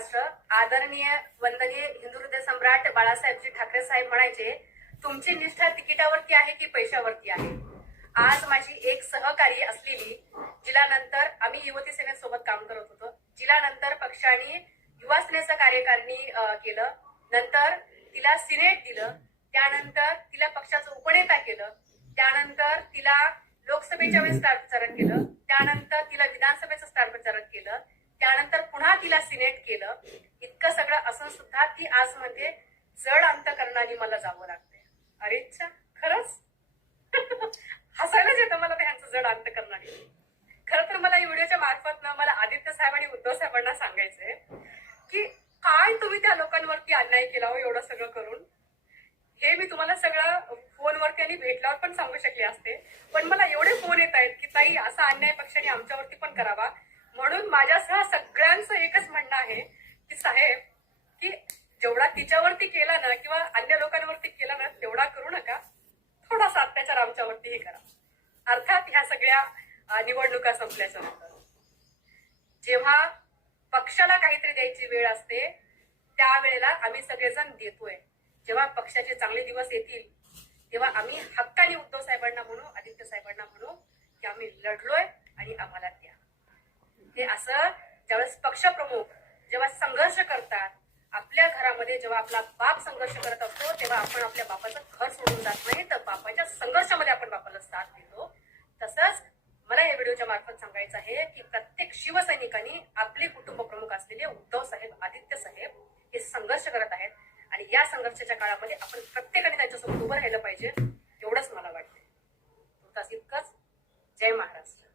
महाराष्ट्र. आदरणीय वंदनीय हिंदू हृदय सम्राट बाळासाहेबजी ठाकरे साहेब म्हणायचे, तुमची निष्ठा तिकिटावरती आहे की पैशावरती आहे. आज माझी एक सहकारी असलेली, जिला नंतर आम्ही युवती सेनेसोबत काम करत होतो, जिला नंतर पक्षाने युवा सेनेचं कार्यकारिणी केलं, नंतर तिला सिनेट दिलं, त्यानंतर तिला पक्षाचं उपनेता केलं, त्यानंतर तिला लोकसभेच्या वेळेस स्टार प्रचारक केलं, त्यानंतर तिला विधानसभेचं स्टार प्रचारक केलं, त्यानंतर पुन्हा तिला सिनेट केलं. इतकं सगळं असून सुद्धा ती आज म्हणजे जड अंतकरणाने मला जावं लागते. अरे इच्छा खरंच हसायलाच येतं मला त्यांचं जड अंतकरणाने. खरं तर मला व्हिडिओच्या मार्फत मला आदित्य साहेब आणि उद्धव साहेबांना सांगायचंय की काय तुम्ही त्या लोकांवरती अन्याय केला हो एवढं सगळं करून. हे मी तुम्हाला सगळं फोनवरती आणि भेटल्यावर पण सांगू शकले असते, पण मला एवढे फोन येत आहेत की ताई असा अन्याय पक्षाने आमच्यावरती पण करावा. म्हणून माझ्यासह सगळ्यांचं एकच म्हणणं आहे की साहेब, की जेवढा तिच्यावरती केला ना किंवा अन्य लोकांवरती केला ना तेवढा करू नका, थोडासा अत्याचार आमच्यावरतीही करा. अर्थात ह्या सगळ्या निवडणुका संपल्याच्या नंतर जेव्हा पक्षाला काहीतरी द्यायची वेळ असते त्यावेळेला आम्ही सगळेजण देतोय. जेव्हा पक्षाचे चांगले दिवस येतील तेव्हा आम्ही हक्काने उद्धव साहेबांना म्हणू, आदित्य साहेबांना म्हणू की आम्ही लढलोय आणि आम्हाला द्या. हे असं ज्यावेळेस पक्षप्रमुख जेव्हा संघर्ष करतात, आपल्या घरामध्ये जेव्हा आपला बाप संघर्ष करत असतो तेव्हा आपण आपल्या बापाचं घर सोडून जात नाही, तर बापाच्या संघर्षामध्ये आपण बापाला साथ देतो. तसंच मला या व्हिडिओच्या मार्फत सांगायचं आहे की प्रत्येक शिवसैनिकांनी आपले कुटुंब प्रमुख असलेले उद्धव साहेब, आदित्य साहेब हे संघर्ष करत आहेत आणि या संघर्षाच्या काळामध्ये आपण प्रत्येकाने त्यांच्यासोबत उभं राहिलं पाहिजे, एवढंच मला वाटतं. इतकंच. जय महाराष्ट्र.